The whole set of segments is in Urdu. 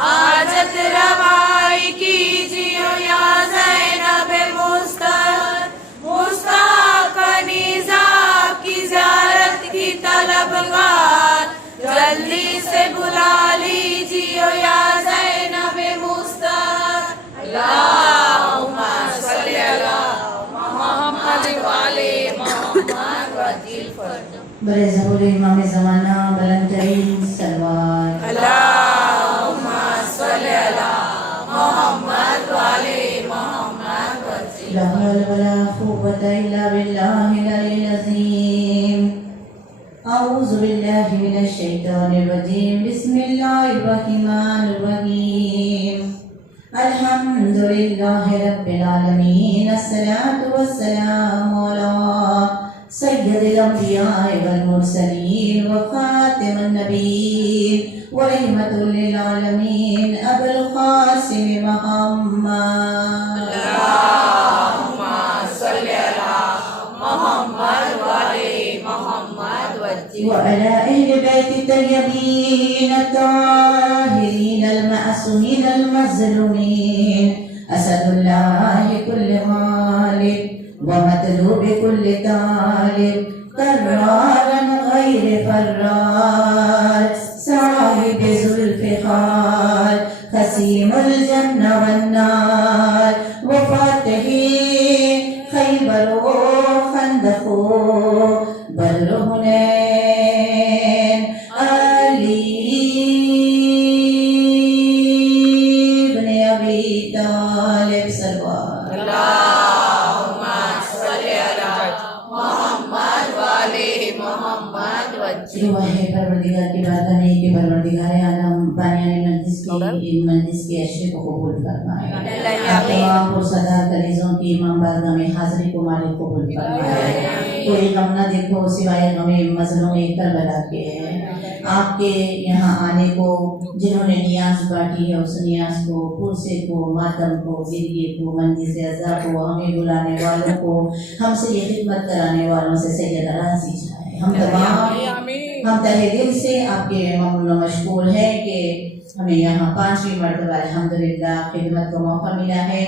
حاجت روائی کیجیو یا زینب مستر، مستحق نیزا کی زیارت کی طلبگار، جلدی سے بلا لیجیو یا زینب مستر۔ اللہم صلی علی محمد والے محمد وجل فرد۔ برے ظہور امام زمانہ بلند ترین سلوات۔ اللہم صلی علی محمد والے محمد وجل۔ لا حول ولا قوة إلا بالله العلي العظيم۔ أعوذ بالله من الشيطان الرجيم، بسم الله الرحمن الرحيم، الحمد لله رب العالمين، الصلاة والسلام على سيد الأنبياء والمرسلين وخاتم النبيين ورحمة للعالمين أبو القاسم محمد۔ اللہم صلی علی محمد والے محمد وجل۔ وعلى أهل بيت الطيبين الطاهرين المعصومين المظلومين، أسد الله كل غالب ومطلوب كل طالب، قرارا غير فرار، صاحب ذوالفقار، قسيم الجنة والنار، وفاتحي خيبر وخندق بدر حنين، علي بن أبي طالب سرور۔ اللہم صلی علی محمد والے محمد وجل۔ دعا ہے پروردگار کی بارگاہ میں کہ پروردگار عالم بانیان مجلس کی ان مجلس کے عشرے کو قبول فرمائے، تمام پرصدا کلیزوں کی امام بارگاہ میں حاضری کو مالک قبول فرمائے۔ کوئی غم نہ دیکھو سوائے غم مظلوم کربلا کے۔ آپ کے یہاں آنے کو جنہوں نے نیاز بانٹی ہے اس نیاز کو، پرسے کو، ماتم کو، گریے کو، مندی سے عزا کو، ہمیں بلانے والوں کو، ہم سے یہ خدمت کرانے والوں سے سید راضی جائے۔ ہم تمام ہم تہہ دل سے آپ کے ممنون و مشکور ہیں کہ ہمیں یہاں 5ویں مرتبہ الحمدللہ خدمت کا موقع ملا ہے۔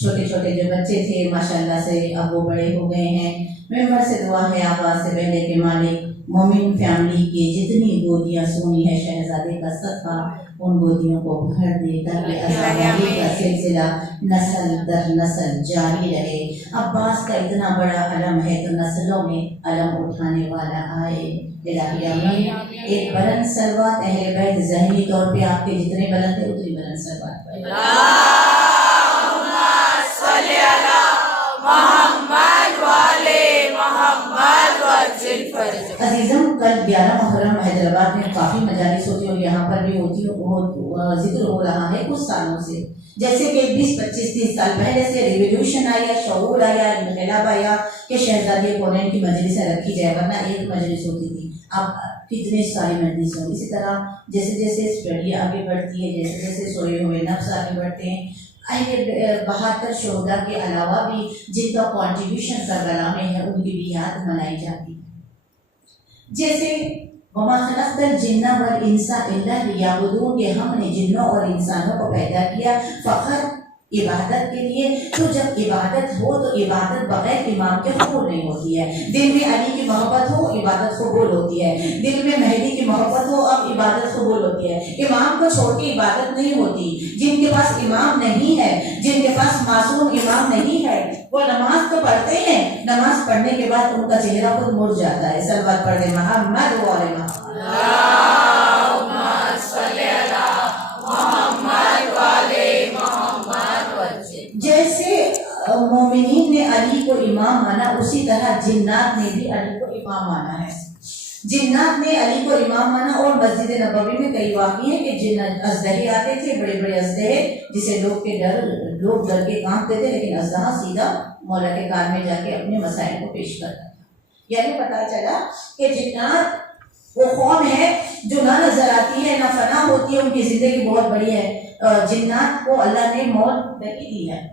چھوٹے چھوٹے جو بچے تھے ماشاءاللہ سے اب وہ بڑے ہو گئے ہیں۔ ممبر سے دعا ہے آغاز سے پہلے کہ مالک مومن فیملی کی جتنی گودیاں سونی ہے شہزادے کا صدقہ ان گودیوں کو بھر دے تاکہ ازواجی کا سلسلہ نسل در نسل جاری رہے۔ عباس کا اتنا بڑا علم ہے تو نسلوں میں علم اٹھانے والا آئے۔ الہی آمین۔ ایک بلند صلوات اہل بیت ذہنی طور پہ آپ کے جتنے بلند ہیں اتنی بلند صلوات پڑھیں۔ اللہم صلی علی محمد والے محمد وجل فرج۔ عزیزم کل 11 محرم حیدرآباد میں کافی مجالس ہوتی اور یہاں پر بھی ہوتی ذکر ہو رہا ہے کچھ سالوں سے، جیسے کہ 20 25 30 سال پہلے سے ریولیوشن آیا، شعور آیا، انقلاب آیا کہ شہزادی کونین کی مجلسیں رکھی جائے، ورنہ ایک مجلس ہوتی تھی، اب کتنے ساری مجلس ہوں۔ اسی طرح جیسے جیسے اسٹڈی آگے بڑھتی ہے، جیسے جیسے سوئے ہوئے نفس آگے بڑھتے ہیں، 72 شہداء کے علاوہ بھی جن کا کنٹریبیوشن کربلا میں ہے ان کی بھی یاد منائی جاتی ہے۔ جیسے وما خلقت الجن والانس الا لیعبدون کہ ہم نے جنوں اور انسانوں کو پیدا کیا فقط عبادت کے لیے، تو جب عبادت ہو تو عبادت بغیر امام کے قبول نہیں ہوتی ہے۔ دل میں علی کی محبت ہو عبادت قبول ہوتی ہے، دل میں مہدی کی محبت ہو اب عبادت قبول ہوتی ہے۔ امام کو چھوڑ کے عبادت نہیں ہوتی۔ جن کے پاس امام نہیں ہے، جن کے پاس معصوم امام نہیں ہے، وہ نماز تو پڑھتے ہیں، نماز پڑھنے کے بعد ان کا چہرہ خود مڑ جاتا ہے۔ صلوات پڑھ دیں محمد و علی محمد۔ اللہم صلی علی محمد والے محمد وجل۔ جیسے مومنین نے علی کو امام مانا اسی طرح جنات نے بھی علی کو امام مانا ہے۔ جنات نے علی کو امام مانا اور مسجد نبوی میں کئی واقعے ہیں کہ جن ازدہے آتے تھے، بڑے بڑے ازدہے جسے لوگ ڈر کے کانپتے تھے، لیکن ازدہا سیدھا مولا کے کار میں جا کے اپنے مسائل کو پیش کرتا تھا۔ یعنی پتہ چلا کہ جنات وہ قوم ہے جو نہ نظر آتی ہے، نہ فنا ہوتی ہے، ان کی زندگی بہت بڑی ہے۔ جنات کو اللہ نے موت نہیں دی ہے،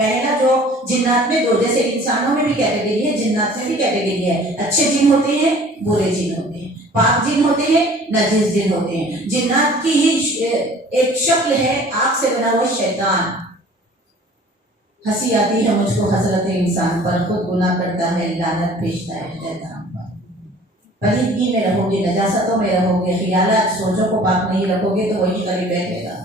پہلے نا جو جنات میں دو، جیسے انسانوں میں بھی کیٹیگری ہے، جنات میں بھی کیٹیگری ہے، اچھے جن ہوتے ہیں، برے جن ہوتے ہیں، پاک جن ہوتے ہیں، نجس جن ہوتے ہیں۔ جنات کی ہی ایک شکل ہے آگ سے بنا ہوا شیطان۔ ہنسی آتی ہے مجھ کو حضرت انسان پر، خود گناہ کرتا ہے، لعنت بھیجتا ہے شیطان پر۔ پلیدگی میں رہو گے، نجاستوں میں رہو گے، خیالات سوچوں کو پاک نہیں رکھو گے تو وہی قریب بیٹھے گا۔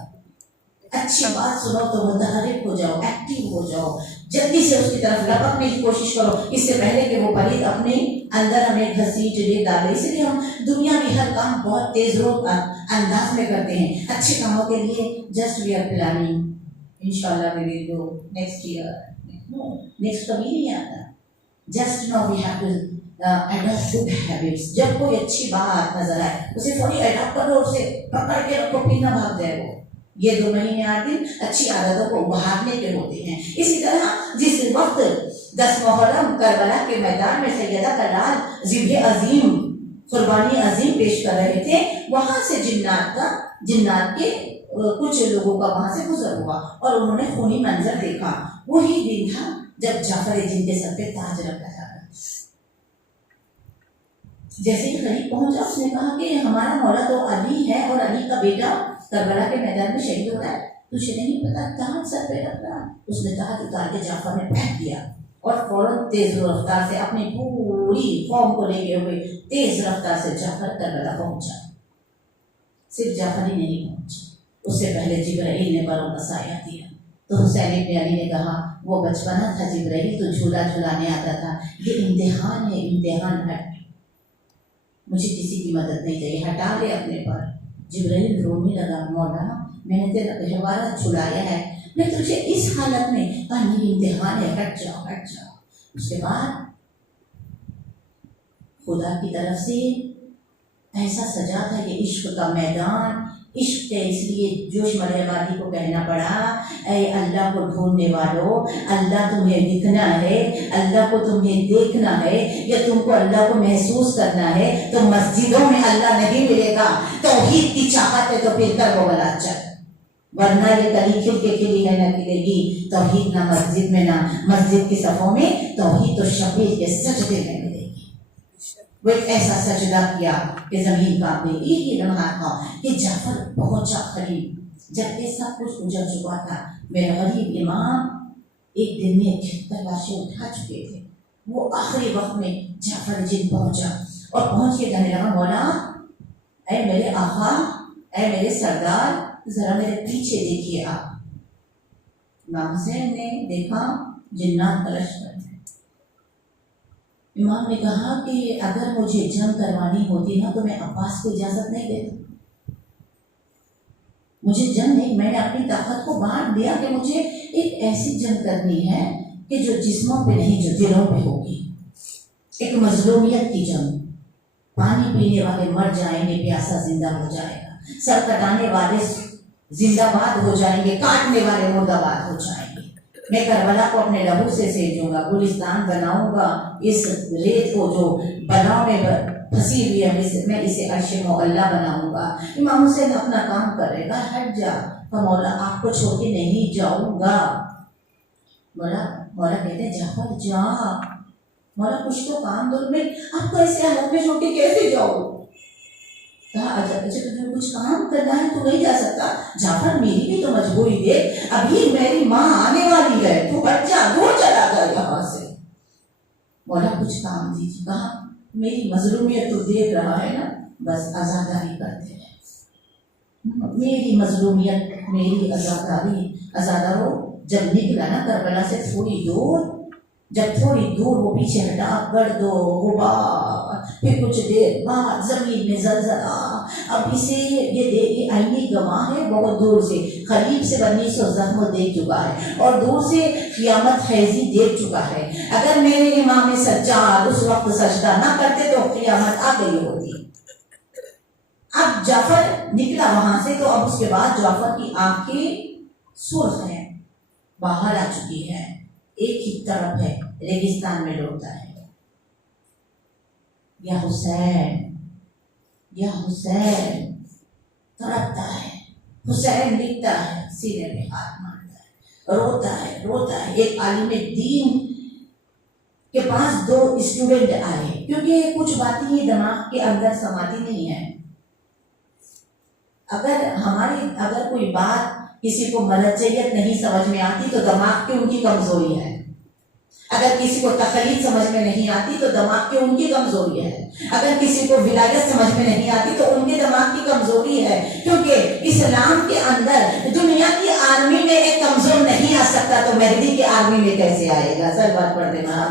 اچھی بات سنو تو متحرک ہو جاؤ، ایکٹیو ہو جاؤ، جلدی سے اس کی طرف لپکنے کی کوشش کرو، اس سے پہلے کہ وہ پلید اپنے اندر ہمیں گھسیٹ لے ڈالے۔ اس لیے ہم دنیا میں ہر کام بہت تیز روک انداز میں کرتے ہیں۔ اچھے کاموں کے لیے جسٹ وی آر پلاننگ، انشاءاللہ we will do next year. No, next کبھی نہیں آتا۔ Just now we have to adopt good habits۔ جب کوئی اچھی بات نظر آئے اسے تھوڑی اڈاپٹ کرو، اسے پکڑ کے رکھو، پھر نہ بھاگ جائے وہ۔ یہ 2 مہینے 8 دن اچھی عادتوں کو ابھارنے کے ہوتے ہیں۔ اسی طرح جس وقت 10 محرم کربلا کے میدان میں سیدہ کا لال ذبح عظیم، قربانی عظیم پیش کر رہے تھے، وہاں سے جنات کے کچھ لوگوں کا وہاں سے گزر ہوا اور انہوں نے خونی منظر دیکھا۔ وہی دن تھا جب جعفر جن کے سر پہ تاج رکھا جا رہا۔ جیسے ہی قریب پہنچا اس نے کہا کہ ہمارا مولا تو علی ہے اور علی کا بیٹا کربلا کے میدان میں شہید ہو رہا ہے، تجھے نہیں پتا تاج سر پہ رکھ رہا۔ اس نے تاج اتار کے جعفر نے پھینک دیا اور فوراً تیز رفتار سے اپنی پوری قوم کو لے کے ہوئے تیز رفتار سے جعفر کربلا پہنچا۔ صرف جعفر ہی نہیں پہنچا، اس سے پہلے جبرائیل نے بروں کا سایہ دیا۔ تو حسین بن علی نے کہا وہ بچپنا تھا جبرائیل تو جھولا جھلانے آتا تھا، یہ امتحان ہے، امتحان ہٹ، مجھے کسی کی مدد نہیں چاہیے، ہٹا لے اپنے پر۔ جبرائیل رونے لگا، مولا میں نے تیرا گہوارہ جھلایا ہے، میں تجھے اس حالت میں نہیں، امتحان ہے، ہٹ جاؤ ہٹ جاؤ۔ اس کے بعد خدا کی طرف سے ایسا سجا تھا کہ عشق کا میدان، عشق ہے، اس لیے جوش مرے آبادی کو کہنا پڑا اے اللہ کو ڈھونڈنے والوں، اللہ تمہیں دکھنا ہے، اللہ کو تمہیں دیکھنا ہے، یا تم کو اللہ کو محسوس کرنا ہے تو مسجدوں میں اللہ نہیں ملے گا۔ توحید کی چاہت ہے تو پھر کر وہ بلا چل، ورنہ یہ کلی کھل کے کھلی ہے نہ کھلے گی۔ توحید نہ مسجد میں، نہ مسجد کی صفوں میں، توحید تو شبیر کے سجدے میں ملے گی۔ وہ ایک ایسا سجدہ کیا کہ زمین کانپ گئی۔ یہی لمحہ تھا کہ جعفر پہنچا قریب، جب یہ سب کچھ گزر چکا تھا۔ میرے غریب امام ایک دن میں 73 لاشیں اٹھا چکے تھے۔ وہ آخری وقت میں جعفر جن پہنچا اور پہنچ کے کہنے لگا مولا اے میرے آقا، اے میرے سردار، ذرا میرے پیچھے دیکھیے آپ۔ امام حسین نے دیکھا جنات کا لشکر ہے۔ امام نے کہا کہ اگر مجھے جنگ کروانی ہوتی نا تو میں عباس کو اجازت نہیں دیتا، مجھے جنگ نہیں، میں نے اپنی طاقت کو بانٹ دیا کہ مجھے ایک ایسی جنگ کرنی ہے کہ جو جسموں پہ نہیں جو دلوں پہ ہوگی، ایک مظلومیت کی جنگ۔ پانی پینے والے مر جائیں گے، پیاسا زندہ ہو جائے گا، سر کٹانے والے زندہ باد ہو جائیں گے، کاٹنے والے مردہ باد ہو جائیں گے۔ میں کربلا کو اپنے لہو سے سینچوں گا، گلستان بناؤں گا، اس ریت کو جو بلاؤں میں پھنسی ہوئی ہے میں اسے عرش معلیٰ بناؤں گا۔ امام حسین اپنا کام کرے گا، ہٹ جا، تو مولا آپ کو چھوڑ کے نہیں جاؤں گا۔ مولا کہتے ہیں جعفر جا، مولا کچھ تو کام دو، میں آپ کو ایسے حالت میں چھوڑ کے کیسے جاؤں؟ کہا اچھا تجھے کچھ کام کرنا ہے تو نہیں جا سکتا؟ جعفر میری بھی تو مجبوری دیکھ، ابھی میری ماں آنے والی ہے، تو بچہ دور چلا جا یہاں سے۔ مولا کچھ کام دیجیے۔ کہا میری مظلومیت تو دیکھ رہا ہے نا، بس آزاداری کرتے ہیں، میری مظلومیت، میری آزاداری۔ آزادارو جب نکلا نا کربلا سے تھوڑی دور، جب تھوڑی دور وہ پیچھے ہٹا کر دو غبار، پھر کچھ دیر بعد زمین میں زلزلہ۔ اب اسے یہ آئینی گواہ ہے، بہت دور سے قریب سے 1900 زخم دیکھ چکا ہے اور دور سے قیامت خیزی دیکھ چکا ہے۔ اگر میرے امام سجاد اس وقت سجدہ نہ کرتے تو قیامت آ گئی ہوتی۔ اب جعفر نکلا وہاں سے تو اب اس کے بعد جعفر کی آنکھیں سرخ ہیں، باہر آ چکی ہے، ایک ہی طرف ہے، ریگستان میں لوٹتا ہے، یا حسین یا حسین تڑپتا ہے، حسین لکھتا ہے، سینے پہ ہاتھ مارتا ہے، روتا ہے. ایک عالم دین کے پاس 2 اسٹوڈنٹ آئے کیونکہ کچھ باتیں یہ دماغ کے اندر سماتی نہیں ہے. اگر کوئی بات کسی کو مرجعیت نہیں سمجھ میں آتی تو دماغ کی ان کی کمزوری ہے. اگر کسی کو تقلید سمجھ میں نہیں آتی تو دماغ کی ان کی کمزوری ہے. اگر کسی کو ولایت سمجھ میں نہیں آتی تو ان کے دماغ کی کمزوری ہے. کیونکہ اسلام کے اندر دنیا کی آرمی میں ایک کمزور نہیں آ سکتا تو مہدی کی آرمی میں کیسے آئے گا؟ سر بات پڑھ دینا.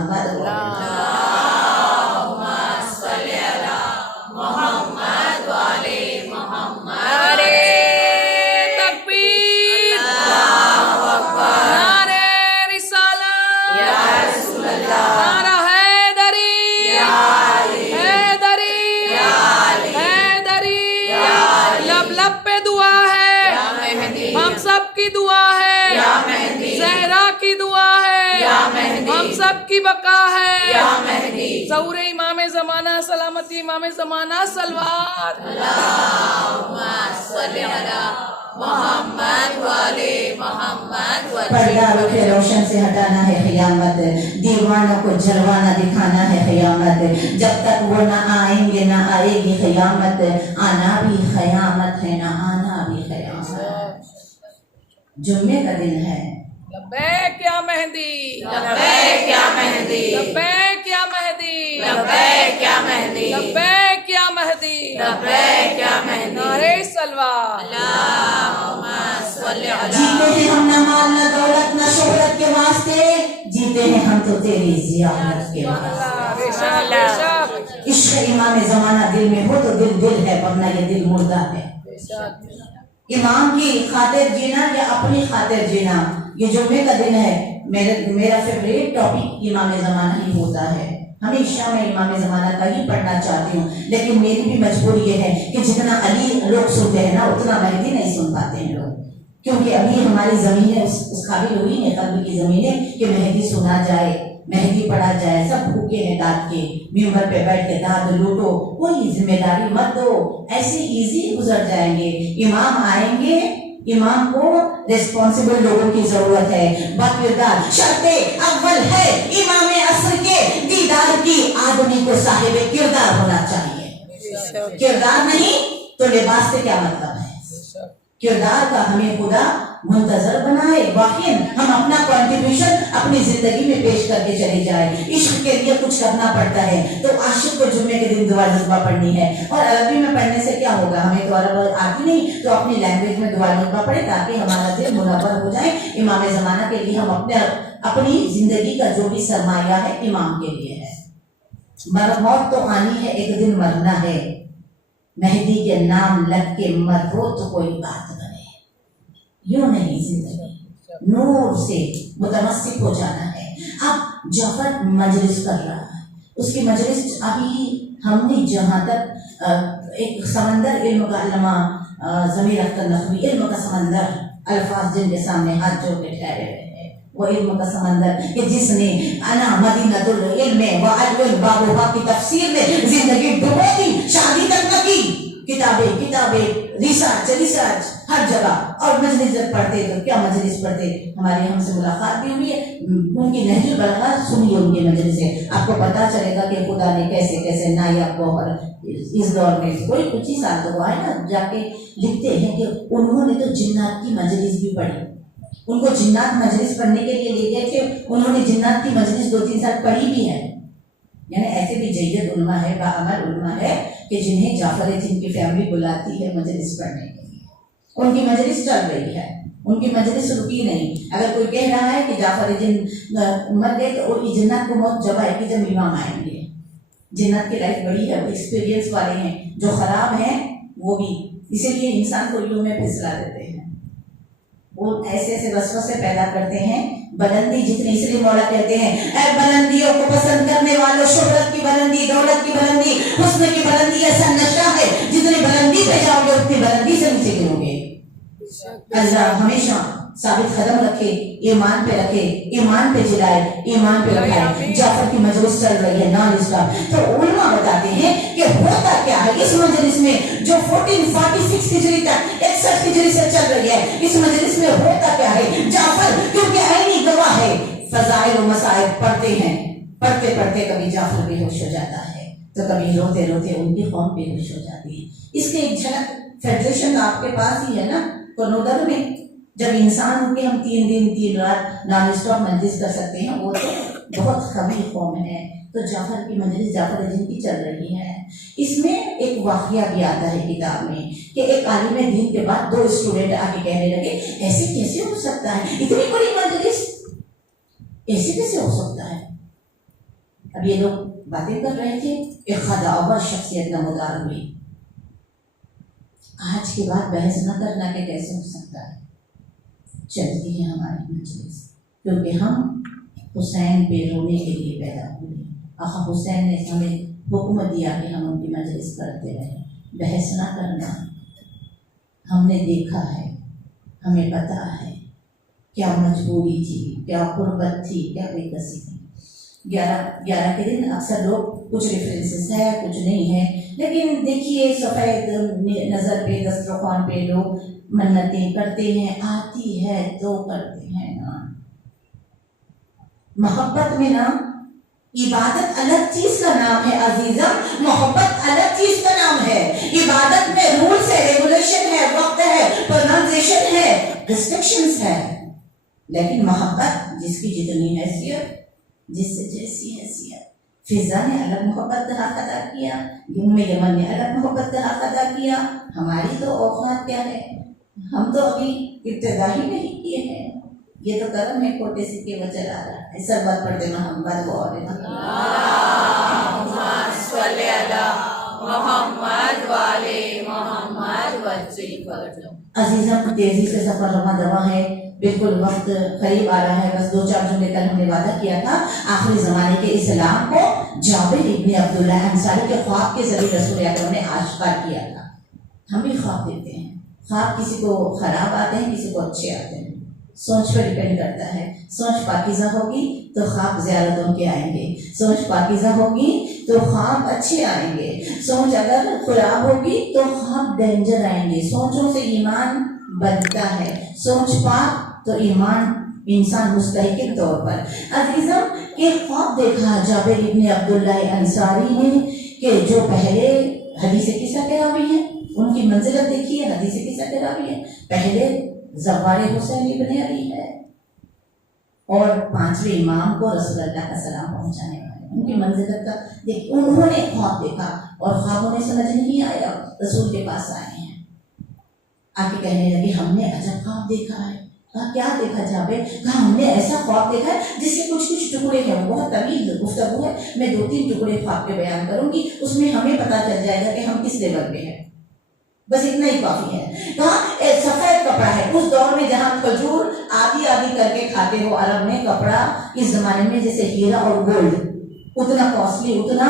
ہم سب کی بقا ہے ظہور امام زمانہ سلامتی امام زمانہ سلوات. پردہ رخ روشن سے ہٹانا ہے قیامت, دیوانوں کو جلوانا دکھانا ہے قیامت. جب تک وہ نہ آئیں گے نہ آئے گی قیامت. آنا بھی قیامت ہے نہ آنا بھی قیامت. جمعے کا دن ہے. لبیک یا مہدی, لبیک یا مہدی, لبیک یا مہدی, لبیک یا مہدی, لبیک یا مہدی, لبیک یا مہدی. نعرہ سلوات. اللہم صلی علی. جیتے ہیں ہم نہ مال نہ دولت نہ شہرت کے واسطے, جیتے ہیں ہم تو تیری زیارت کے واسطے. بے شک بے شک عشق امام زمانہ دل میں ہو تو دل ہے, ورنہ یہ دل مردہ ہے. بے شک. امام کی خاطر جینا یا اپنی خاطر جینا. یہ جمعے کا دن ہے, میرا فیوریٹ ٹاپک امام زمانہ ہی ہوتا ہے. ہمیشہ میں امام زمانہ کا ہی پڑھنا چاہتی ہوں, لیکن میری بھی مجبوری یہ ہے کہ جتنا علی لوگ سنتے ہیں نا اتنا مہدی نہیں سن پاتے ہیں لوگ, کیونکہ ابھی ہماری زمینیں اس قابل ہوئی ہیں, قلب کی زمینیں کہ مہدی سنا جائے, مہدی پڑھا جائے. سب بھوکے ہیں داد کے, ممبر پہ بیٹھ کے داد لوٹو, کوئی ذمہ داری مت دو, ایسے ایزی گزر جائیں گے. امام آئیں گے, امام کو ریسپانسبل لوگوں کی ضرورت ہے. باقاعدہ شرط اول ہے امام عصر کے دیدار کی, آدمی کو صاحب کردار ہونا چاہیے. کردار نہیں تو لباس سے کیا مطلب ہے؟ کردار کا ہمیں خدا منتظر بنائے. واقعی ہم اپنا کنٹریبیوشن اپنی زندگی میں پیش کر کے چلے جائیں. عشق کے لیے کچھ کرنا پڑتا ہے تو عاشق کو جمعے کے دن دعا نغمہ پڑھنی ہے. اور عربی میں پڑھنے سے کیا ہوگا, ہمیں تو عرب آتی نہیں تو اپنی لینگویج میں دعا نغمہ پڑھے تاکہ ہمارا دل منور ہو جائے. امام زمانہ کے لیے ہم اپنی زندگی کا جو بھی سرمایہ ہے امام کے لیے ہے. موت تو آنی ہے, ایک دن مرنا ہے. مہدی کے نام لگ کے مرو تو کوئی بات بنے, یوں نہیں زندگی نور سے متمسک ہو جانا ہے. اب جعفر مجلس کر رہا ہے, اس کی مجلس ابھی ہم نے جہاں تک ایک سمندر علم کا علامہ ضمیر اختر نقوی, علم کا سمندر, الفاظ جن کے سامنے ہاتھ جوڑ کے ٹھہرے ہوئے ہیں, وہ علم کا سمندر کہ جس نے انا مدینۃ العلم وعلم بابها کی تفسیر میں زندگی ڈبو دی, شادی تک نہ کی, کتابیں ریسرچ ہر جگہ. اور مجلس جب پڑھتے تو کیا مجلس پڑھتے, ہماری ہم سے ملاقات بھی ہوئی ہے, ان کی نہج البلاغہ سنی ان کی مجلس سے, آپ کو پتا چلے گا کہ خدا نے کیسے کیسے نایاب گوہر اس دور میں کوئی کچھ ہی سال تو ہے نا, جا کے لکھتے ہیں کہ انہوں نے تو جنات کی مجلس بھی پڑھی. ان کو جنات مجلس پڑھنے کے لیے لے گئے تھے, انہوں نے جنات کی مجلس 2-3 سال پڑھی بھی ہے. یعنی ایسے بھی جید علماء ہے, باعمل علماء ہے کہ جنہیں جعفر جن کی فیملی بلاتی ہے مجلس پڑھنے کے لیے. ان کی مجلس چل رہی ہے, ان کی مجلس رکی نہیں. اگر کوئی کہہ رہا ہے کہ جعفر جن مر گئے تو وہ جنات کو موت جب آئے گی جب امام آئیں گے. جنات کی لائف بڑی ہے, وہ ایکسپیرینس والے ہیں, جو خراب ہیں وہ بھی, اسی لیے انسان کو یوں میں پھسلا دیتے ہیں. وہ ایسے ایسے وسوسے پیدا کرتے ہیں. بلندی جتنی, اس لیے مولا کہتے ہیں اے بلندیوں کو پسند کرنے والوں, شہرت کی بلندی, دولت کی بلندی, حسن کی بلندی ایسا نشہ ہے, جتنی بلندی پہ جاؤ گے اتنی بلندی سے نیچے گرو گے. اللہ ہمیشہ ثابت قدم رکھے, ایمان پہ رکھے, ایمان پہ جلائے, ایمان پہ اٹھائے. جعفر کی مجلس چل رہی ہے نان اسٹاپ. تو علماء بتاتے ہیں کہ ہوتا کیا ہے اس مجلس میں جو 1446 ہجری تک 61 ہجری سے چل رہی ہے, اس مجلس میں ہوتا کیا ہے. جعفر کیونکہ عینی گواہ ہے, فضائل و مصائب پڑھتے ہیں, پڑھتے پڑھتے کبھی جعفر بے ہوش ہو جاتا ہے تو کبھی روتے روتے ان کی قوم بے ہوش ہو جاتی ہے. اس کی ایک جھلک فیڈریشن آپ کے پاس ہی ہے نا کنودر میں, جب انسان ہو کے ہم 3 دن 3 رات نان اسٹاپ مجلس کر سکتے ہیں, وہ تو بہت قوی قوم ہے. تو جعفر کی مجلس جعفر جن کی چل رہی ہے. اس میں ایک واقعہ بھی آتا ہے کتاب میں کہ ایک عالم دین کے بعد 2 اسٹوڈنٹ آ کے کہنے لگے ایسے کیسے ہو سکتا ہے, اتنی بڑی مجلس ایسے کیسے ہو سکتا ہے. اب یہ لوگ باتیں کر رہے تھے, ایک خداور شخصیت نمودار ہوئی. آج کے بعد بحث نہ کرنا کہ کیسے ہو سکتا ہے, چلتی ہے ہماری مجلس, کیونکہ ہم حسین پہ رونے کے لیے پیدا ہوئے. آقا حسین نے ہمیں حکم دیا کہ ہم ان کی مجلس کرتے رہیں. بحث نہ کرنا, ہم نے دیکھا ہے, ہمیں پتا ہے کیا مجبوری تھی, کیا قربت تھی, کیا بے کسی تھی. 11 کے دن اکثر لوگ کچھ ریفرنسز ہے کچھ نہیں ہے, لیکن دیکھیے سفید نظر پہ دسترخوان پہ لوگ منتیں کرتے ہیں, آتی ہے تو کرتے ہیں نا. محبت میں نا عبادت الگ چیز کا نام ہے عزیزم, محبت الگ چیز کا نام ہے. عبادت میں رولز ہے, ریگولیشن ہے, وقت ہے, پروننسیشن ہے, ریسٹرکشنز ہے. لیکن محبت جس کی جتنی حیثیت, جس سے جیسی حیثیت. فضا نے الگ محبت کا حق ادا کیا, یمن نے الگ محبت کا حق ادا کیا. ہماری تو اوقات کیا ہے, ہم تو ابھی ابتدا ہی نہیں کیے ہیں. یہ تو کرم ہے کوٹے سے کے وہ چلا رہا ہے. سب بات پڑھتے محمد وہ اور صلی اللہ محمد والے محمد وسلم. عزیزم تیزی سے سفر رواں دوا ہے, بالکل وقت قریب آ رہا ہے. بس 2-4 جملے کل ہم نے وعدہ کیا تھا آخری زمانے کے اسلام کو جابر ابن عبداللہ انصاری کے خواب کے ذریعے رسول اکرم نے آشکار کیا تھا. ہم بھی خواب دیتے ہیں, خواب کسی کو خراب آتے ہیں, کسی کو اچھے آتے ہیں, سوچ پر ڈپینڈ کرتا ہے. سوچ پاکیزہ ہوگی تو خواب زیارتوں کے آئیں گے, سوچ پاکیزہ ہوگی تو خواب اچھے آئیں گے. سوچ اگر خراب ہوگی تو خواب ڈینجر آئیں گے. سوچوں سے ایمان بنتا ہے, سوچ پاک تو ایمان انسان مستحکم طور پر. عزیزم ایک خواب دیکھا جابر ابن عبداللہ انصاری نے کہ جو پہلے حدیث قصہ کے راوی ہیں, ان کی منزلت دیکھیے, حدیث قصہ کے راوی ہیں. پہلے زوار حسین ابن علی ہے اور 5ویں امام کو رسول اللہ کا سلام پہنچانے والے. ان کی منزلت کا دیکھ, انہوں نے خواب دیکھا اور خوابوں نے سمجھ نہیں آیا, رسول کے پاس آئے ہیں, آ کے کہنے لگے ہم نے عجب خواب دیکھا ہے. کہا کیا دیکھا جابر؟ کہا ہم نے ایسا خواب دیکھا ہے جس کے کچھ ٹکڑے ہیں, بہت طویل گفتگو ہے, میں 2-3 ٹکڑے خواب کے بیان کروں گی, اس میں ہمیں پتہ چل جائے گا کہ ہم کس لیول پہ ہیں. بس اتنا ہی کافی ہے. کہا سفید کپڑا ہے, اس دور میں جہاں کھجور آدھی آدھی کر کے کھاتے ہو عرب میں, کپڑا اس زمانے میں جیسے ہیرا اور گولڈ اتنا کاسٹلی, اتنا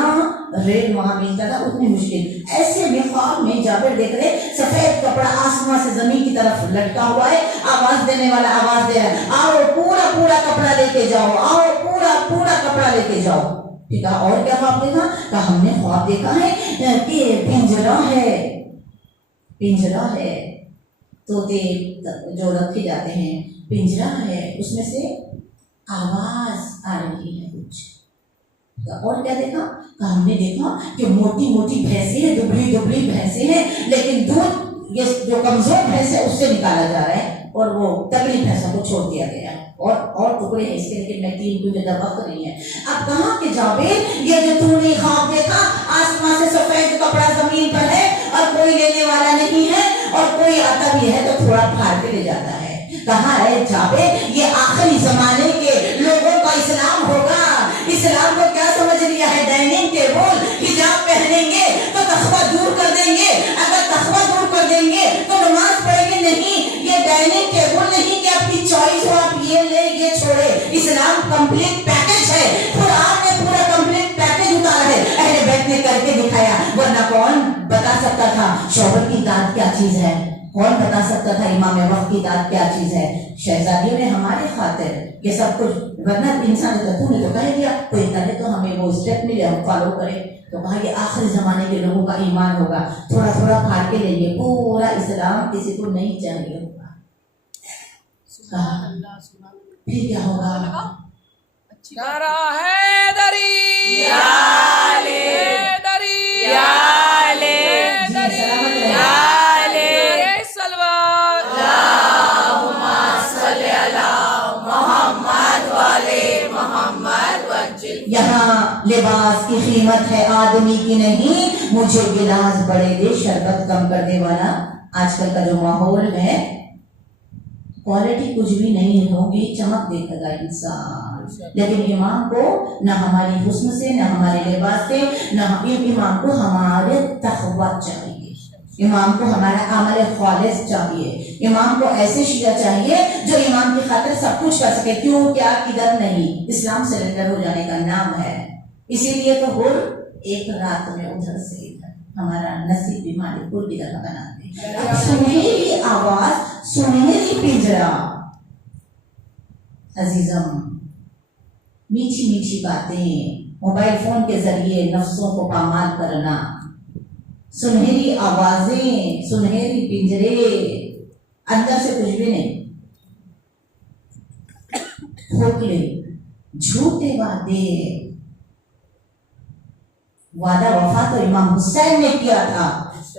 ریٹ وہاں ملتا تھا, اتنی مشکل. ایسے میں خواب میں جابر دیکھ رہے سفید کپڑا آسمان سے زمین کی طرف لٹکا ہوا ہے, آواز دینے والا آواز دے رہا ہے آؤ پورا پورا کپڑا لے کے جاؤ, آؤ پورا پورا کپڑا لے کے جاؤ. ٹھیک ہے, اور کیا خواب دیکھا؟ کہا ہم نے خواب دیکھا ہے کہ پنجرا ہے, پنجرا ہے, طوطے جو رکھے جاتے ہیں, پنجرا ہے, اس میں سے آواز آ رہی ہے کچھ. اور کیا دیکھا؟ ہم نے دیکھا کہ موٹی موٹی بھینسیں ہیں, دبلی دبلی بھینسیں ہیں, لیکن دودھ یہ جو کمزور بھینس ہے اس سے نکالا جا رہا ہے اور وہ تگڑی بھینسوں کو چھوڑ دیا گیا ہے. اور ٹکڑے ہیں اس کے, لیکن میں 3 کیونکہ وقت نہیں ہے. اب کہاں کہ جابر یہ جو تو نے خواب دیکھا آسمان سے سفید کپڑا زمین پر ہے اور کوئی لینے والا نہیں ہے, اور کوئی آتا بھی ہے تو تھوڑا پھاڑ کے لے جاتا ہے. کہاں ہے جابر یہ آخری زمانے کے لوگوں کا اسلام ہوگا. اسلام کو کیا سمجھ لیا ہے؟ Dining table. حجاب پہنیں گے تو تخوہ دور کر دیں گے, اگر تخوہ دور کر دیں گے تو نماز پڑھیں گے نہیں. یہ ڈائننگ ٹیبل نہیں کہ آپ کی چوائس ہو, آپ یہ لیں یہ چھوڑے. اسلام کمپلیٹ پیکج ہے. قرآن نے پورا کمپلیٹ پیکج اتارا ہے, اہل بیت نے کر کے دکھایا, ورنہ کون بتا سکتا تھا شوہر کی اطاعت کیا چیز ہے, کون بتا سکتا تھا امام وقت کی اطاعت کیا چیز ہے؟ شہزادیوں نے ہمارے خاطر یہ سب کچھ، ورنہ انسان نے تو کہہ دیا کوئی کرے تو ہمیں وہ اسٹیپ ملے ہم فالو کریں، تو کہا یہ آخری زمانے کے لوگوں کا ایمان ہوگا، تھوڑا تھوڑا پھاڑ کے لیں گے، پورا اسلام کسی کو نہیں چاہیے ہوگا۔ پھر کیا ہوگا؟ نعرہ حیدری، حیدری، حیدری، نعرہ سلوات، اللہم صلی علی محمد والے محمد وجل۔ یہاں لباس کی قیمت ہے آدمی کی نہیں، مجھے گلاس بڑے دے شربت کم کر دے والا۔ آج کل کا جو ماحول ہے کوالٹی کچھ بھی نہیں ہوگی، چمک دیکھے گا انسان، لیکن امام کو نہ ہماری حسن سے، نہ ہمارے لباس سے، نہ امام کو ہمارے تقویٰ چاہیے، امام کو ہمارا عمل خالص چاہیے، امام کو ایسے شیعہ چاہیے جو امام کی خاطر سب کچھ کر سکے، کیوں کیا کدھر نہیں، اسلام سرنڈر ہو جانے کا نام ہے۔ اسی لیے تو ہر ایک رات میں ادھر سے ادھر ہمارا نصیب بھی مالک پور کی طرح بنا دے۔ اب سنہری آواز، سنہری پنجرا، عزیزم میٹھی میٹھی باتیں، موبائل فون کے ذریعے نفسوں کو پامال کرنا، سنہری آوازیں، سنہری پنجرے، اندر سے کچھ بھی نہیں، کھوکھلے جھوٹے وعدے۔ وعدہ وفا تو امام حسین نے کیا تھا،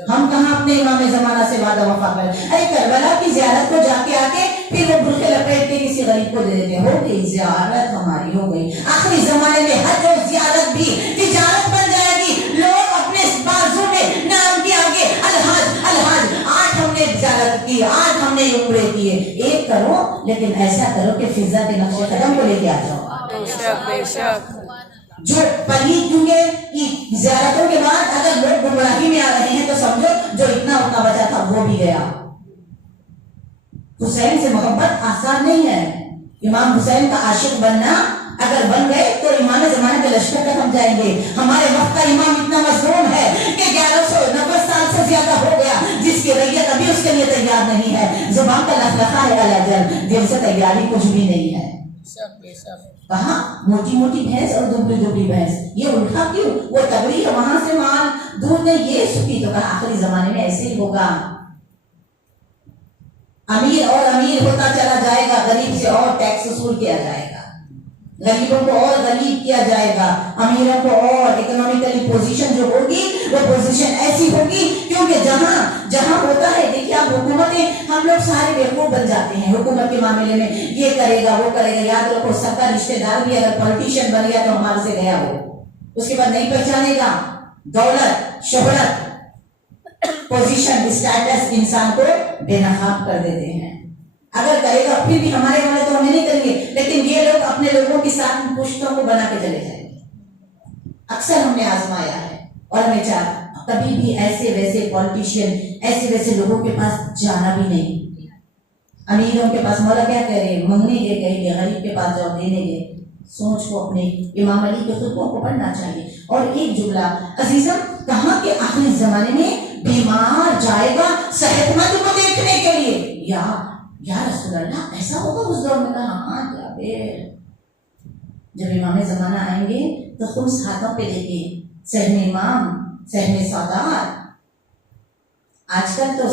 ہم کہاں اپنے امام زمانہ سے وعدہ وفا کر؟ ارے کربلا کی زیارت کو جا کے آ کے پھر وہ برقع لپیٹ کے کسی غریب کو دے دیتے، ہو گئی زیارت ہماری، ہو گئی۔ آخری زمانے میں حج اور زیارت بھی تجارت بن جائے گی، لوگ اپنے بازو میں نام کے آگے الحاج الحاج، آج ہم نے زیارت کی، آج ہم نے عمرے کیے۔ ایک کرو لیکن ایسا کرو کہ فضا کے نقش قدم کو لے کے آ جاؤ۔ بے شک جو پلید، کیونکہ زیارتوں کے بعد اگر لوگ گمراہی میں آ رہے ہیں تو سمجھو جو اتنا بچا تھا وہ بھی گیا۔ حسین سے محبت آسان نہیں ہے، امام حسین کا عاشق بننا، اگر بن گئے تو امام زمانے کے لشکر تک ہم جائیں گے۔ ہمارے وقت کا امام اتنا مظلوم ہے کہ 1190 سال سے زیادہ ہو گیا، جس کی ریت ابھی اس کے لیے تیار نہیں ہے، زبان کا لخلخا ہے الاجل، دل سے تیاری کچھ بھی نہیں ہے۔ کہاں موٹی موٹی بھینس اور دبلی دبلی بھینس، یہ الٹا کیوں؟ وہ تگڑی ہے وہاں سے مال دودھ نہیں، یہ سکی، تو کہا آخری زمانے میں ایسے ہی ہوگا، امیر اور امیر ہوتا چلا جائے گا، غریب سے اور ٹیکس وصول کیا جائے گا، غریبوں کو اور غریب کیا جائے گا، امیروں کو اور اکنامکلی پوزیشن جو ہوگی وہ پوزیشن ایسی ہوگی، کیونکہ جہاں جہاں ہوتا ہے، دیکھیے آپ حکومتیں، ہم لوگ سارے بیوقوف بن جاتے ہیں حکومت کے معاملے میں، یہ کرے گا وہ کرے گا، یاد رکھو سب کا رشتے دار بھی اگر پولیٹیشین بن گیا تو ہمارے سے گیا وہ، اس کے بعد نہیں پہچانے گا، دولت، شہرت، پوزیشن، اسٹیٹس انسان کو بے نقاب کر دیتے ہیں۔ اگر کرے گا پھر بھی ہمارے والے تو ہمیں نہیں کریں گے، لیکن یہ لوگ اپنے لوگوں کے ساتھ پشتوں کو بنا کے چلے جائیں گے۔ اکثر ہم نے آزمایا ہے، اور ہمیں کبھی بھی ایسے ویسے پولیٹیشین، ایسے ویسے لوگوں کے پاس جانا بھی نہیں۔ امیروں کے پاس، مولا کیا کہہ رہے ہیں، منگنے گے کہیں گے، غریب کے پاس جاؤ دینے گے۔ سوچ کو اپنے امام علی کے خطبوں کو پڑھنا چاہیے۔ اور ایک جملہ عزیزم، کہاں کہ آخری زمانے میں بیمار جائے گا صحت مند کو دیکھنے کے لیے، یا رسول اللہ ایسا ہوگا اس دور میں؟ کہا ہاں جابر، جب امام زمانہ آئیں گے تو خمس ہاتھوں پہ لے کے سہم امام، سہم سادات۔ آج کل تو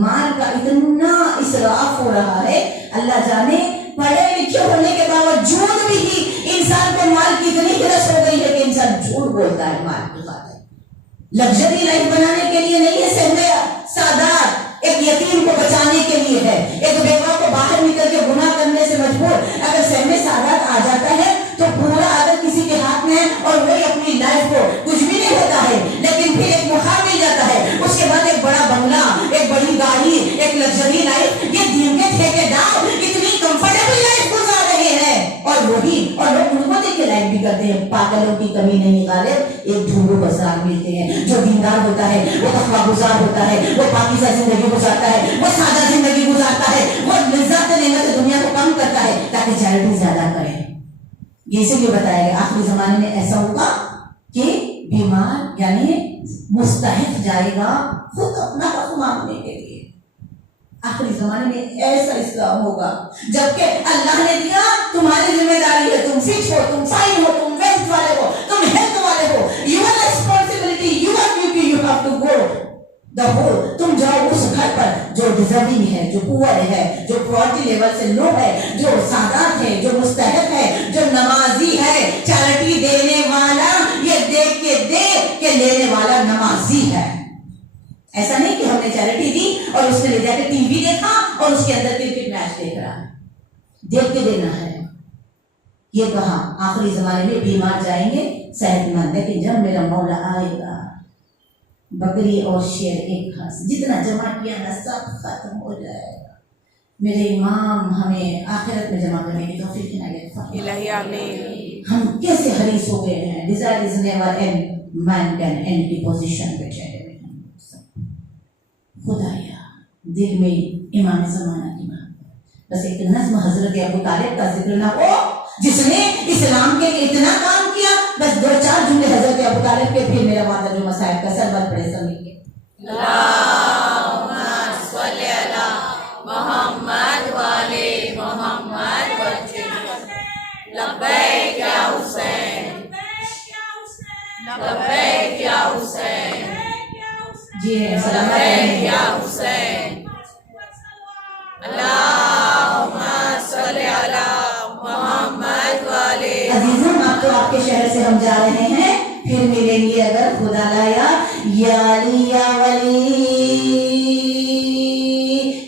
مال کا اتنا اسراف ہو رہا ہے، اللہ جانے پڑھے لکھے ہونے کے باوجود بھی انسان کو مال کی اتنی ہرس ہو گئی ہے کہ انسان جھوٹ بولتا ہے مال کی خاطر۔ لگژری لائف بنانے کے لیے نہیں ہے سہم سادات، ایک یتیم کو بچانے کے لیے ہے، ایک بیوہ کو باہر نکل کے گناہ کرنے سے مجبور۔ اگر سہم سادات آ جاتا ہے تو پورا اگر کسی کے ہاتھ میں ہے اور وہی اپنی لائف کو کچھ بھی نہیں ہوتا ہے، لیکن پھر ایک مقام مل جاتا ہے، اس کے بعد ایک بڑا بنگلہ، ایک بڑی گاڑی، ایک لگژری لائف، یہ دین کے ٹھیکیدار اتنی کمفرٹیبل لائف گزار رہے ہیں، اور لوگ ان کو دیکھ کے لائف بھی کرتے ہیں۔ پاگلوں کی کمی نہیں غالب، ایک ڈھونڈو بازار ملتے ہیں، جو دیندار ہوتا ہے وہ تقویٰ گزار ہوتا ہے، وہ پاکیزہ زندگی گزارتا ہے، وہ سادہ زندگی گزارتا ہے، وہ لذت نعمت دنیا کو کم کرتا ہے تاکہ چیریٹی زیادہ کرے۔ یہ اسی لیے بتایا گیا آخری زمانے میں ایسا ہوگا کہ بیمار یعنی مستحق جائے گا خود اپنا حق مانگنے کے لیے، آخری زمانے میں ایسا اسلام ہوگا جبکہ اللہ نے دیا تمہاری ذمہ داری ہے، تم فٹ ہو، تم فائن ہو، تم ویلتھ والے ہو، تم ہیلتھ والے ہو، your responsibility, your duty, you have to go the whole. تم جاؤ اس گھر پر جو ڈیزرونگ ہے، جو پور ہے، جو پورٹی لیول سے لو ہے، جو سادات ہے، جو مستحق ہے، جو نمازی ہے. چیریٹی دینے والا یہ دیکھ کے دے کہ لینے والا نمازی ہے. ایسا نہیں کہ ہم نے چیریٹی دی اور اس نے لے جا کے ٹی وی دیکھا اور اس کے اندر کرکٹ میچ دیکھ رہا ہے. دیکھ کے دینا ہے. یہ کہا آخری زمانے میں بیمار جائیں گے، صحت مند ہے کہ جب میرا مولا آئے گا بکری اور شیر ایک گھاس، جتنا جمع کیا نا سب ختم ہو جائے گا. میرے امام ہمیں آخرت میں جمع کرنے کی توفیق عنایت فرمائے. ہم کیسے حریص ہو گئے ہیں. Desire is never end, man can end the position پہ چہرے میں. خدایا دل میں امام زمانہ کی محبت. بس ایک نظم حضرت ابو طالب کا ذکر نہ ہو جس نے اسلام کے لیے اتنا کام کیا. بس 2-4 جملے حضرت ابو طالب کے، پھر میرا وعدہ جو مصائب کا سربت پڑے سمجھ کے. اللہم صلی علی محمد والے محمد وجل. لبیک یا حسین، لبیک یا حسین، جی سلام لبیک یا حسین. اللہم صلی علی محمد والے. عزیزم اب تو آپ کے شہر سے ہم جا رہے ہیں، پھر ملیں گے اگر خدا لایا. یا علی یا ولی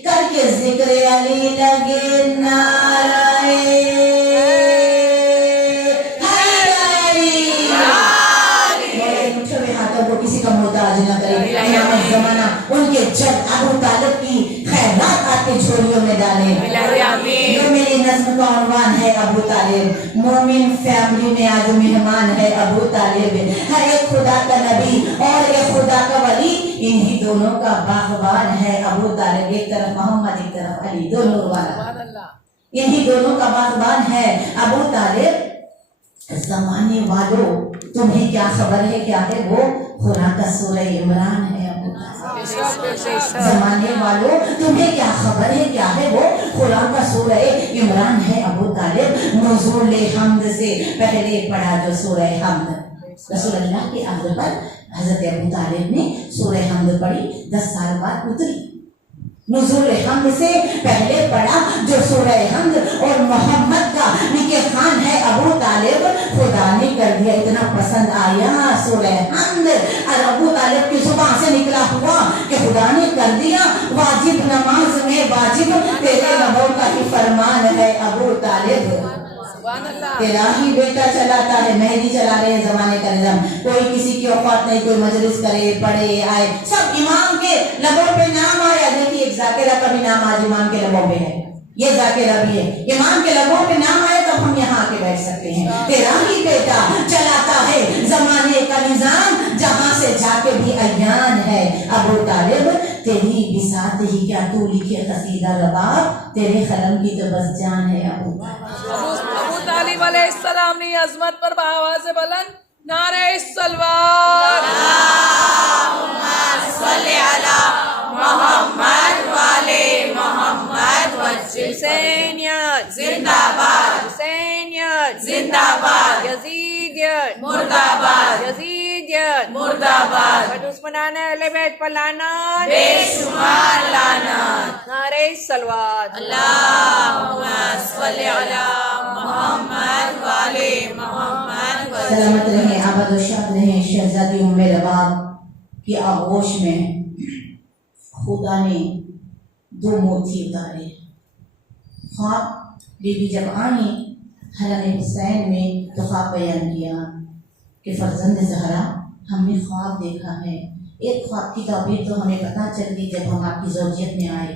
کر کے ذکر علی لگے نعرائے حیدری. میرے اٹھے ہوئے ہاتھوں کو کسی کا محتاج نہ کرے. قیامت زمانہ ان کے جب ابو طالب کی خیرات آپ کے جھولیوں میں ڈالے. یہ میری نظم کا عنوان ہے ابو طالب. مومن فیملی میں آج مہمان ہے ابو طالب. ہر ایک خدا کا نبی اور ایک خدا کا ولی، انہی دونوں کا باغبان ہے ابو طالب. ایک طرف محمد ایک طرف علی، دونوں والا. انہی دونوں کا باغبان ہے ابو طالب. زمانے والوں تمہیں کیا خبر ہے کیا ہے وہ؟ قرآن کا سورہ عمران ہے ابو طالب. زمانے والوں تمہیں کیا خبر ہے کیا ہے وہ؟ قرآن کا سورہ عمران ہے ابو طالب. نزول حمد سے پہلے پڑھا جو سورہ حمد. رسول اللہ کے عہد پر حضرت ابو طالب نے سورہ حمد پڑھی، 10 سال بعد اتری. نزول حمد سے پہلے پڑھا جو سورہ حمد، اور محمد کا نکاح خان ہے ابو طالب. خدا نے کر دیا اتنا پسند آیا سورہ حمد، اور ابو طالب کی زبان سے نکلا ہوا کہ خدا نے کر دیا واجب نماز میں واجب، تیرے لبوں کا ہی فرمان ہے ابو طالب. تیرا ہی بیٹا چلاتا ہے، مہدی چلا رہے ہیں زمانے کا نظام. کوئی کسی کی اوقات نہیں، کوئی مجلس کرے پڑھے آئے، سب امام کے لبوں پہ نام آیا. دیکھیے ایک ذاکرہ کا بھی نام آج امام کے لبوں پہ ہے. یہ ذاکرہ بھی ہے، امام کے لبوں پہ نام آئے تب ہم یہاں آ کے بیٹھ سکتے ہیں. تیرا ہی بیٹا چلاتا ہے زمانے کا نظام، جہاں سے جا کے بھی عیان ہے ابو طالب. تیری بساط ہی کیا تو لکھے قصیدہ رباب، تیرے قلم کی تو بس جان ہے ابو طالب. ابو طالب علیہ السلام نے عظمت پر بآواز بلند نعرہ سلوات. اللہم صلی علی محمد والے محمد وجل. حسینیت زندہ باد، حسینیت زندہ باد، یزیدیت مردہ باد، یزیدیت مردہ باد. دشمنان اہل بیت پر لعنت، بے شمار لعنت. نعرہ سلوات. اللہم صلی علی محمد والے محمد وجل. سلامت رہیں، آباد و شاد رہیں شہزادی ام رباب کی آغوش میں خدا نے 2 موتی اتارے. خواب بی بی جب آئیں حرم حسین میں تو خواب بیان کیا کہ فرزند زہرا ہم نے خواب دیکھا ہے. ایک خواب کی تعبیر تو ہمیں پتہ چل گئی جب ہم آپ کی زوجیت میں آئے،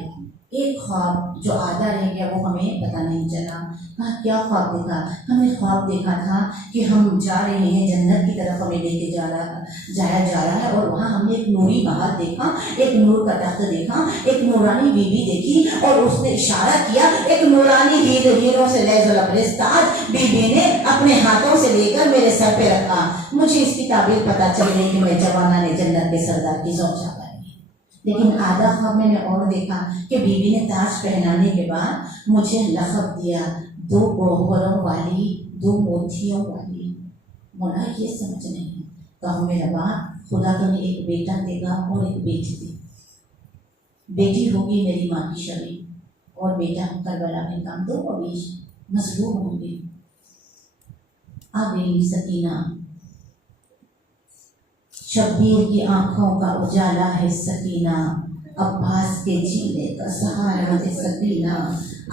ایک خواب جو آدھا رہ گیا وہ ہمیں پتہ نہیں چلا. کہا کیا خواب دیکھا؟ ہم نے خواب دیکھا تھا کہ ہم جا رہے ہیں جنت کی طرف، ہمیں لے کے جایا جا رہا ہے، اور وہاں ہم نے ایک نوری محل دیکھا، ایک نور کا تخت دیکھا، ایک نورانی بیوی دیکھی، اور اس نے اشارہ کیا ایک نورانی ہیروں سے لیس الابرز تاج بیوی نے اپنے ہاتھوں سے لے کر میرے سر پہ رکھا. مجھے اس کی تعبیر پتہ چل گئی کہ میں جوانہ نے جنت کے سردار کی زوجہ بنی. لیکن آدھا خواب میں نے اور دیکھا کہ بیوی نے تاج پہنانے کے بعد مجھے لقب دیا 2 گوہروں والی 2 موتیوں والی. مولا یہ سمجھ نہیں. کہا میرا باپ خدا تمہیں ایک بیٹا دے گا اور ایک بیٹی دے. بیٹی ہوگی میری ماں کی شبی اور بیٹا کربلا میں کام 2 ابھی مظلوم ہوں گے. آ گئی سکینہ. شبیر کی آنکھوں کا اجالا ہے سکینہ. عباس کے جینے کا سہارا ہے سکینہ.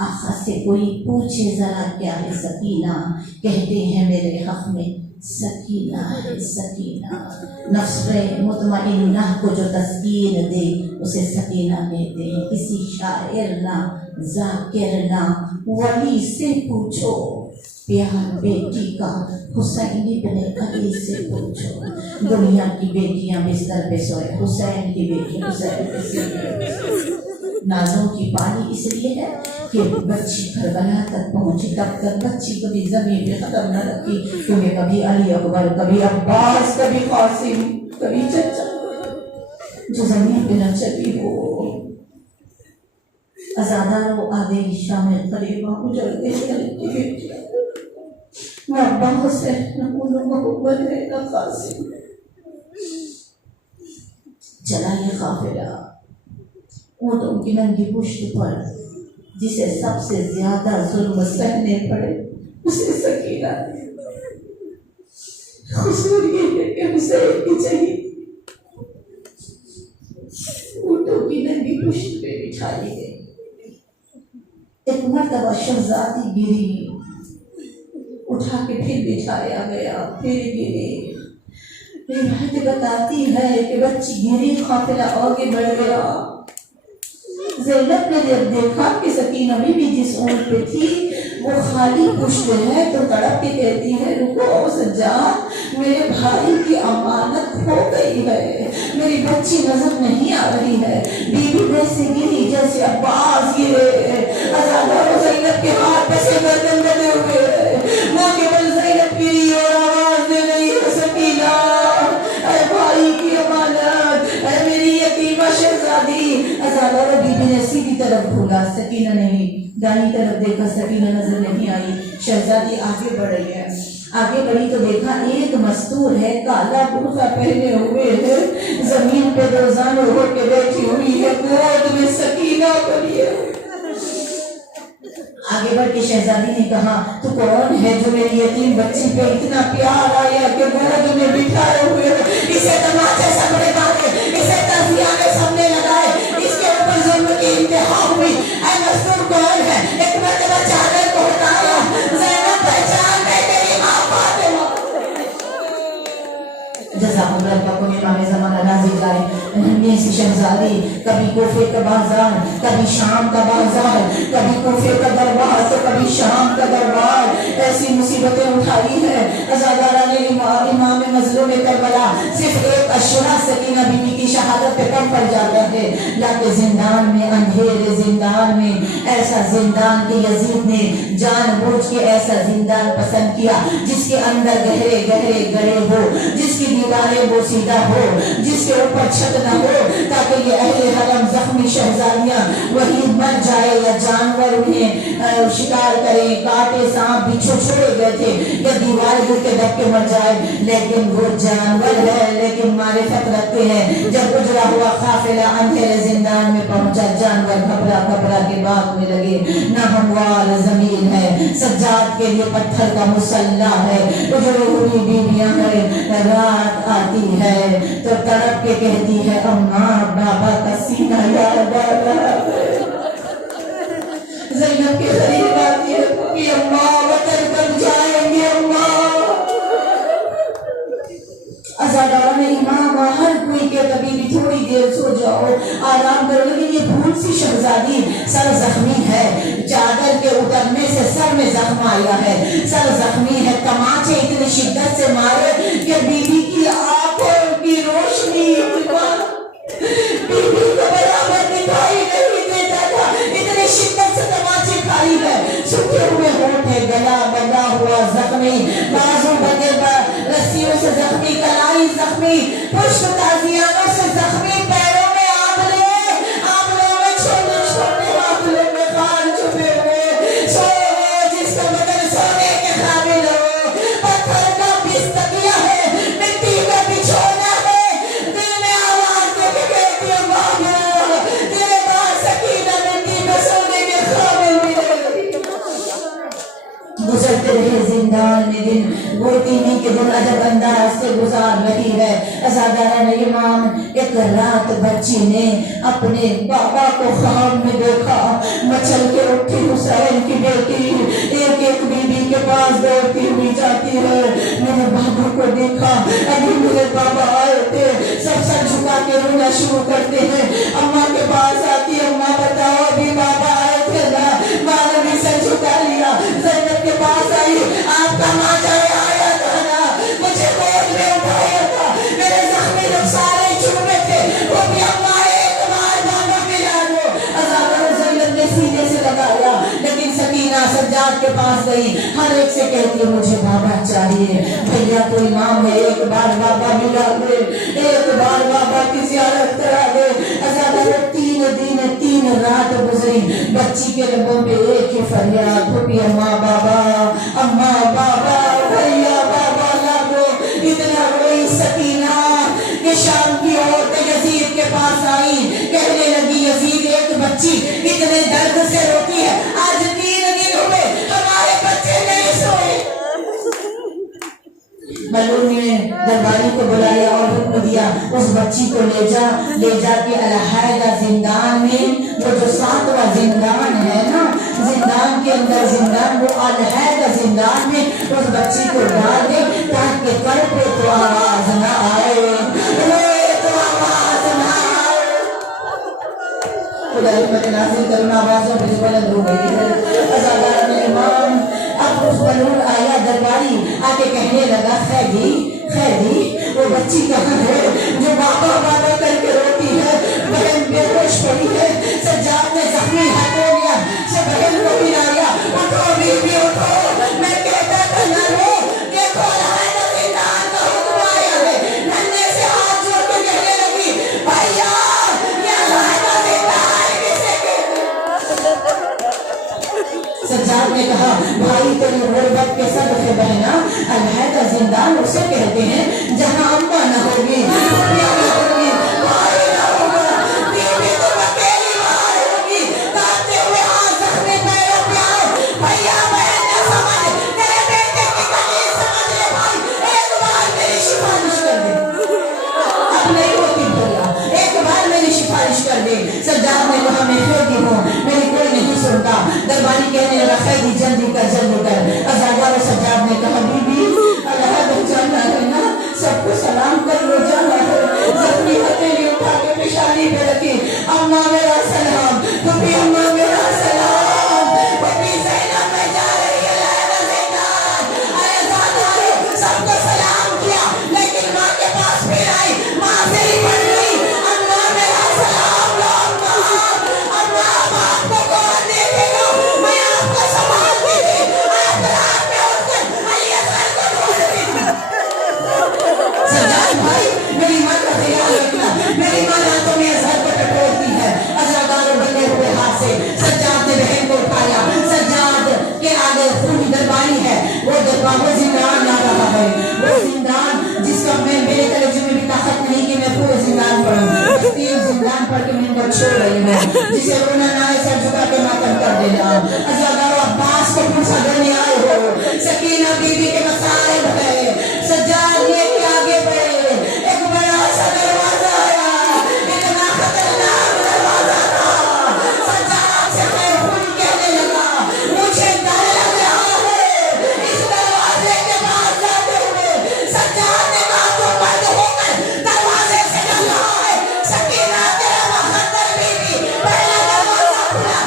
آقا سے کوئی پوچھے ذرا کیا ہے سکینہ. کہتے ہیں میرے حق میں سکینہ ہے سکینہ. نفس مطمئنہ کو جو تسکین دے اسے سکینہ کہتے ہیں. کسی شاعر نہ ذاکر نہ ولی سے پوچھو پیار بیٹی کا حسین ابن علی سے پوچھو. دنیا کی بیٹیاں بستر پہ سوئے حسین کی بیٹی حسین پہ سوئے. نازوں کی پالی اس لیے ہے کہ بچی کربلا تک پہنچی. تب تک بچی کبھی زمین پہ قدم نہ رکھی. تمہیں کبھی علی اکبر کبھی عباس کبھی قاسم کبھی چچا جو زمین پہ نہ چلی ہو. ازادارو آگے شام قریبا اجڑ گئے. نہ ابا حسین نہ محمد ہے نہ قاسم. چلا یہ قافلہ اونٹوں کی ننگی پشت پر جسے سب سے زیادہ ظلم سہنے پڑے اسے سکینہ. قصور یہ ہے کہ حسین کی چہی اونٹوں کی ننگی پشت پہ بٹھا لی گئی. ایک مرتبہ شہزادی گری اٹھا کے پھر بٹھایا گیا پھر گری. روایت بتاتی ہے کہ بچی گری قافلہ آگے بڑھ گیا. زینب نے جب دیکھا کہ سکینہ بھی جس اونٹ پہ تھی وہ خالی پشت ہے تو تڑپ کے کہتی ہے رکو سجاد میرے بھائی کی امانت کھو گئی ہے. میری بچی نظر نہیں آ رہی ہے. بیوی ویسے گری جیسے عباس گرے. ازادارو زینب کے ہاتھ پہ سے گردن بنے ہوئے. ماں کے بل زینب گری اور آواز دے رہی ہے سکینہ اے بھائی کی امانت اے میری یتیمہ شہزادی. ازادارو بیوی نے سیدھی طرف بھولا. سکینہ نہیں. دائیں طرف دیکھا سکینہ نظر نہیں آئی. شہزادی آگے بڑھ رہی ہے. آگے بڑھی تو دیکھا ایک مستور ہے کالا برقع پہنے ہوئے ہے زمین پہ دوزانوں ہو کے بیٹھی ہوئی ہے گود میں سکینہ بنی ہے. آگے بڑھ کے شہزادی نے کہا تو کون ہے جو میری یتیم بچی پہ اتنا پیار آیا کہ گود میں بٹھائے ہوئے ہے. اسے تماچے سب نے مارے اسے تازیانے سب نے لگائے. اس کے اوپر ظلم کی انتہا ہوئی. اے مستور کون ہے؟ ایک مرتبہ چادر کو ہٹایا. زینب پہچان گئی تیری ماں فاطمہ. جزاک اللہ کا کوئی امام زمانہ راضی جائے. ننھی سی شہزادی کبھی کوفے کا بازار کبھی شام کا بازار کبھی کوفے کا دربار تو کبھی شام کا دربار. ایسی مصیبتیں اٹھائی ہے. ازادارہ نے امام مظلوم کربلا صرف ایک اشرا سکینہ بی بی کی شہادت پہ کم پڑ جاتا ہے. لاکہ زندان میں اندھیرے زندان میں ایسا زندان کہ یزید نے جان بوجھ کے ایسا زندان پسند کیا جس کے اندر گہرے گہرے گڑے ہو جس کی دیواریں بوسیدہ ہو جس کے اوپر چھت نہ ہو تاکہ یہ اہل حرم زخمی شہزادیاں وہی مر جائے یا جانور انہیں شکار کرے کاٹے سانپ بچھو چھوڑے گئے تھے یا دیوار گر کے دب کے مر جائے. لیکن وہ جانور ہے لیکن معرفت رکھتے ہیں. جب گزرا ہوا قافلہ اندھیرے زندان میں پہنچا جانور گھبرا گھبرا کے بھاگنے لگے. نہ ہموار زمین ہے سجاد کے لیے پتھر کا مسلح ہے. اجڑی ہوئی بیویاں ہیں رات آتی ہے تو تڑپ کے کہتی ہے اماں بابا کا سینہ یاد آ رہا ہے. زینب کے قریب آتی ہے کہ اماں وطن پر جائیں گے اماں. ازادارہ نے امام ہر کوئی کہ کبھی بھی تھوڑی دیر سو جاؤ آرام کرو. لیکن یہ بھول سی شہزادی سر زخمی ہے. چادر کے اترنے سے سر میں زخم آیا ہے. سر زخمی ہے. تماچے اتنی شدت سے مارے کہ بیوی کی آنکھوں کی روشنی بیوی کو برابر دکھائی نہیں دیتا تھا. اتنی شدت سے تماچے کھائی ہے. سوکھے ہوئے ہونٹ ہے گلا بندہ ہوا زخمی بازو بندے رسیوں سے زخمی کلائی زخمی پشت تازیانوں سے زخمی پیروں میں آنگلے وہ تینی کے دن عجب انداز سے گزار رہی ہے. عزاداران ایمان ایک رات بچی نے اپنے بابا کو خواب میں دیکھا. مچل کے اٹھی حسین کی بیٹی ایک ایک بیوی کے پاس دوڑتی ہوئی جاتی ہے. میرے بابا کو دیکھا, ابھی میرے بابا آئے تھے. سب سر جھکا کے رونا شروع کرتے ہیں. اماں کے پاس آتی, اماں بتاؤ ابھی بابا آئے تھے نا؟ ماں نے بھی سر جھکا لیا. زینب کے پاس آئی, آپ کا ماں جائے آیا تھا نا, مجھے گود میں اٹھایا تھا, میرے زخمی لوگ سارے چومے تھے, وہ بھی اماں ایک بار بابا ملا دو. عزادہ زینب نے سینے سے لگایا, لیکن سکینہ سجاد کے پاس گئی. ہر ایک سے کہتی ہے مجھے بابا چاہیے. بھیا تو امام ہے, ایک بار بابا ملا دے, ایک بار بابا کی زیارت کرا دے. عزادہ 3 دن 3 رات گزری. بچی کے لبوں پہ ایک ہی فریاد, پھوپھی اماں بابا, اماں بابا, بھیا بابا لا دو. اتنا روئی سکینہ کہ شام کی عورتیں یزید کے پاس آئی, کہنے لگی یزید ایک بچی اتنے درد سے روتی ہے, آج 3 دن ہوئے ہمارے بچے نہیں سوئے. ملعون نے درباری کو بلایا اور حکم دیا اس بچی کو لے جا کے علیحدہ زندان میں, وہ جو 7واں زندان ہے نا, زندان کے اندر زندان, وہ علیحدہ زندان میں اس بچی کو ڈال دے تاکہ کر پہ تو آواز نہ آئے, روئے تو آواز نہ آئے. خدا رحمت نازل کرنا, آوازوں پہ بلند ہو گئی ہے. عزاداران ایمان, اب اس ملعون آیا درباری, آ کے کہنے لگا خیدی وہ بچی کہاں ہے جو بابا بابا کر کے روتی ہے؟ بہن بے ہوش پڑی ہے. سجاد نے زخمی ہاتھوں لیا سے بہن کو ملایا, اٹھو بیوی اٹھو, میں کہتا تھا نہ رو, دیکھو علیحدہ زندان کا حکم آیا ہے. ننھے سے ہاتھ جوڑ کے کہنے لگی, بھیا یہ علیحدہ زندان کسے کہتے ہیں؟ سجاد نے کہا, بھائی تیری غربت کے صدقے بہنا, علیحدہ زندان اسے کہتے ہیں جہاں اماں نہ ہوگی, دنیا نہ ہوگی, بھائی نہ ہوگا, بیوی تم اکیلی باہر ہوگی. کہتے ہوئے ہاتھ زخمی پیروں پہ آؤ, بھیا بہن نہ سمجھ, میرے بیٹے کی کمی سمجھ لے بھائی, ایک بار میری سفارش کر دے. اب نہیں ہوتی بھیا, ایک بار میری سفارش کر دے. سجاد نے کہا میں خیدی ہوں, میری کوئی نہیں سنتا. درباری کہنے لگا خیدی جلدی کر. عزادہ و سجاد نے کہا بی بی علیحدہ جانا ہے نا, سب کو سلام کر لو, جانا ہے. زخمی ہتھیلی اٹھا کے پیشانی پہ رکھی, اماں میرا سلام, پھوپھی اماں میرا سلام, پھوپھی زینب میں جا رہی ہے علیحدہ زندان. عزادہ سب کو سلام کیا, لیکن ماں کے پاس پھر آئی, ماں سے ہی پڑھ گئی, اماں میرا سلام لو, اماں باپ کو کون دیکھے گا, میں آپ کا سنبھالتی تھی, آپ رات میں اٹھ کر علی اصغر کو ڈھونڈتی تھی. سجاد بھائی میری ماں کا خیال رکھنا, میری ماں راتوں میں اصغر کو ٹٹولتی ہے. عزادار بندے ہوئے ہاتھ سے سجاد نے بہن کو اٹھایا. سجاد کے آگے پوری درباری ہے, وہ دربار وہ زندان آ رہا ہے, وہ زندان جس کا میں میرے کلیجے میں بھی طاقت نہیں کہ میں پورے زندان پڑھوں, 3 زندان پڑھ کے میں ان کو چھوڑ رہی ہوں, جسے رونا نہ آئے سر جھکا کے ماتم کر دینا. عزادار عباس کو پوچھا کرنے آئے ہو, سکینہ بیوی کے مصائب ہے. سجاد لے کے آگے بڑھے, ایک بڑا سا دروازہ آیا, اتنا خطرناک دروازہ تھا. سجاد سے خون کہنے لگا, مجھے ڈر لگ رہا ہے اس دروازے کے پاس جاتے ہوئے. سجاد نے کہا تو بند ہو کر دروازے سے ڈر رہا ہے, سکینہ تیرا مخدر بیوی, پہلا دروازہ کھلا,